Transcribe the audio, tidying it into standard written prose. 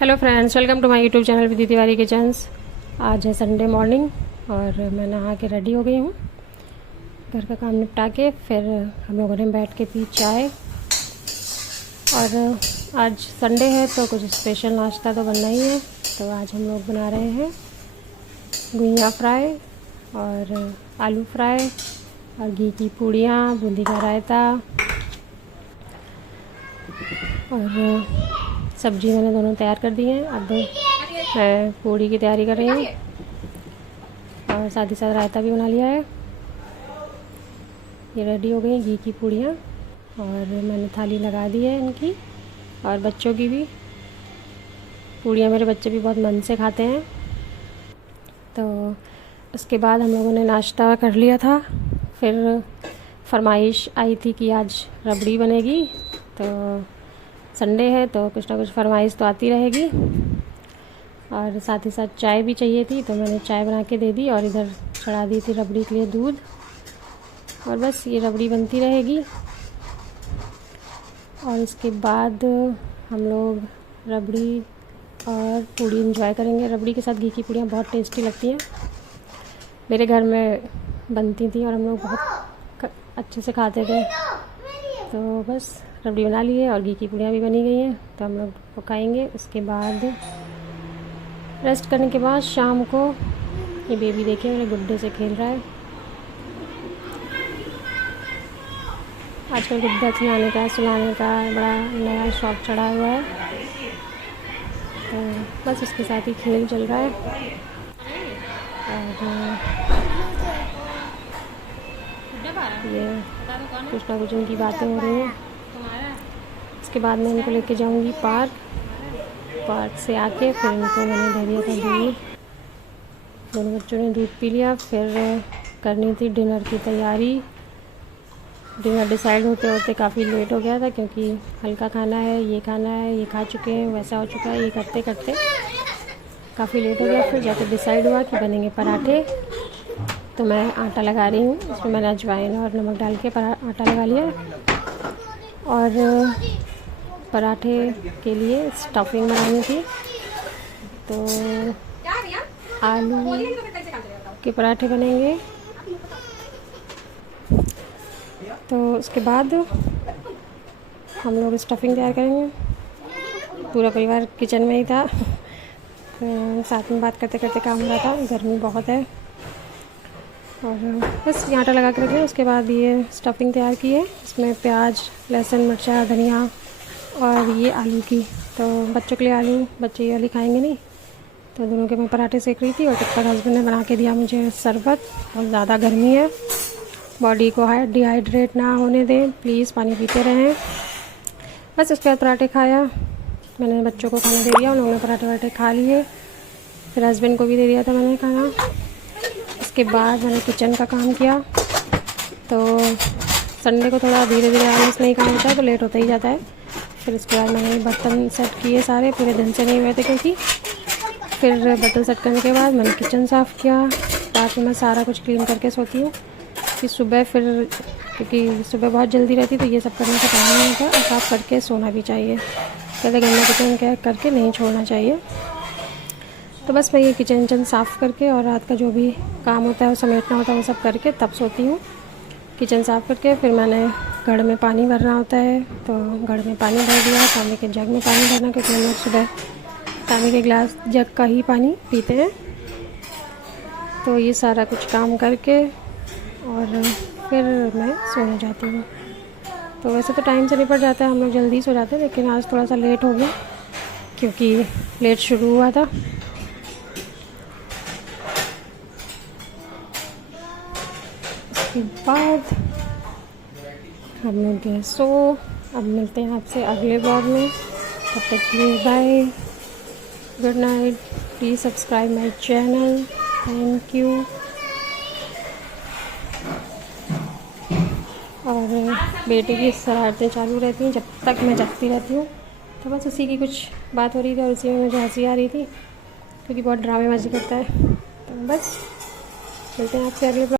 Hello friends, welcome to my YouTube channel Vidhi Tiwari kitchens. आज है Sunday morning और मैं नहा के रेडी हो गई हूँ। घर का काम निपटा के फिर हम लोगों ने बैठ के पी चाय। और आज संडे है तो कुछ स्पेशल नाश्ता तो बनना ही है। तो आज हम लोग बना रहे हैं गुइया फ्राई और आलू फ्राई और घी की पूड़ियाँ, बूंदी का रायता और सब्जी मैंने दोनों तैयार कर दी हैं। अब मैं पूड़ी की तैयारी कर रही हूँ और साथ ही साथ रायता भी बना लिया है। ये रेडी हो गई घी की पूड़ियाँ और मैंने थाली लगा दी है इनकी और बच्चों की भी। पूड़ियाँ मेरे बच्चे भी बहुत मन से खाते हैं। तो उसके बाद हम लोगों ने नाश्ता कर लिया था। फिर फरमाइश आई थी कि आज रबड़ी बनेगी, तो संडे है तो कुछ ना कुछ फरमाइश तो आती रहेगी। और साथ ही साथ चाय भी चाहिए थी तो मैंने चाय बना के दे दी और इधर चढ़ा दी थी रबड़ी के लिए दूध। और बस ये रबड़ी बनती रहेगी और इसके बाद हम लोग रबड़ी और पूड़ी एंजॉय करेंगे। रबड़ी के साथ घी की पूड़ियाँ बहुत टेस्टी लगती हैं, मेरे घर में बनती थी और हम लोग बहुत अच्छे से खाते थे। तो बस रबड़ी बना ली है और घी की पूड़ियाँ भी बनी गई हैं, तो हम लोग पकाएंगे। उसके बाद रेस्ट करने के बाद शाम को ये बेबी देखिए मेरे गुड्डे से खेल रहा है। आजकल गुड्डा खिलाने का, सुलाने का बड़ा नया शौक चढ़ा हुआ है, तो बस उसके साथ ही खेल चल रहा है। और ये कुछ ना कुछ उनकी बातें हो रही हैं। उसके बाद मैं इनको लेके जाऊंगी पार्क से आके फिर इनको मैंने दे दिया था दूध। दोनों बच्चों ने दूध पी लिया। फिर करनी थी डिनर की तैयारी। डिनर डिसाइड होते होते काफ़ी लेट हो गया था, क्योंकि हल्का खाना है, ये खाना है, ये खा चुके हैं, वैसा हो चुका है, ये करते करते काफ़ी लेट हो गया। फिर जाकर डिसाइड हुआ कि बनेंगे पराठे। तो मैं आटा लगा रही हूँ, इसमें मैंने अजवाइन और नमक डाल के आटा लगा लिया। और पराठे के लिए स्टफिंग बनानी थी, तो आलू के पराठे बनेंगे। तो उसके बाद हम लोग स्टफिंग तैयार करेंगे। पूरा परिवार किचन में ही था, तो साथ में बात करते करते काम हो रहा था। गर्मी बहुत है और बस ये आटा लगा के रखें। उसके बाद ये स्टफिंग तैयार की है, इसमें प्याज, लहसुन, मिर्चा, धनिया और ये आलू की। तो बच्चों के लिए आलू, बच्चे ये वाली खाएंगे नहीं, तो दोनों के मैं पराठे सेक रही थी। और तब तक हस्बैंड ने बना के दिया मुझे शरबत। बहुत ज़्यादा गर्मी है, बॉडी को डिहाइड्रेट ना होने दें, प्लीज़ पानी पीते रहें। बस उसके बाद पराठे खाया, मैंने बच्चों को खाना दे दिया, उन्होंने पराठे वराठे खा लिए। फिर हस्बैंड को भी दे दिया था मैंने खाना। उसके बाद मैंने किचन का काम किया। तो संडे को थोड़ा धीरे धीरे आलस नहीं काम होता है, तो लेट होता ही जाता है। फिर उसके बाद मैंने बर्तन सेट किए, सारे पूरे दिन से नहीं हुए थे, क्योंकि फिर बर्तन सेट करने के बाद मैंने किचन साफ़ किया। रात में मैं सारा कुछ क्लीन करके सोती हूँ कि सुबह फिर, क्योंकि सुबह बहुत जल्दी रहती, तो ये सब करने का टाइम नहीं होता। और साफ़ करके सोना भी चाहिए, कहते गंदा किचन क्या करके नहीं छोड़ना चाहिए। तो बस मैं ये किचन साफ़ करके और रात का जो भी काम होता है वो समेटना होता है, वो सब करके तब सोती हूँ। किचन साफ़ करके फिर मैंने घड़ में पानी भरना होता है, तो घड़ में पानी भर दिया। तांबे के जग में पानी भरना, क्योंकि हम लोग सुबह तांबे के गिलास जग का ही पानी पीते हैं। तो ये सारा कुछ काम करके और फिर मैं सोने जाती हूँ। तो वैसे तो टाइम से निपट जाता है, हम लोग जल्दी सो जाते हैं, लेकिन आज थोड़ा सा लेट हो गया क्योंकि लेट शुरू हुआ था। उसके बाद हम लोग गए सो। अब मिलते हैं आपसे अगले ब्लॉग में, तब तक के लिए bye, good night. Please subscribe my channel, thank you. और बेटे की शरारतें चालू रहती हैं जब तक मैं जगती रहती हूँ, तो बस उसी की कुछ बात हो रही थी और उसी में मुझे हंसी आ रही थी, क्योंकि बहुत ड्रामेबाजी करता है। तो बस मिलते हैं आपसे अगले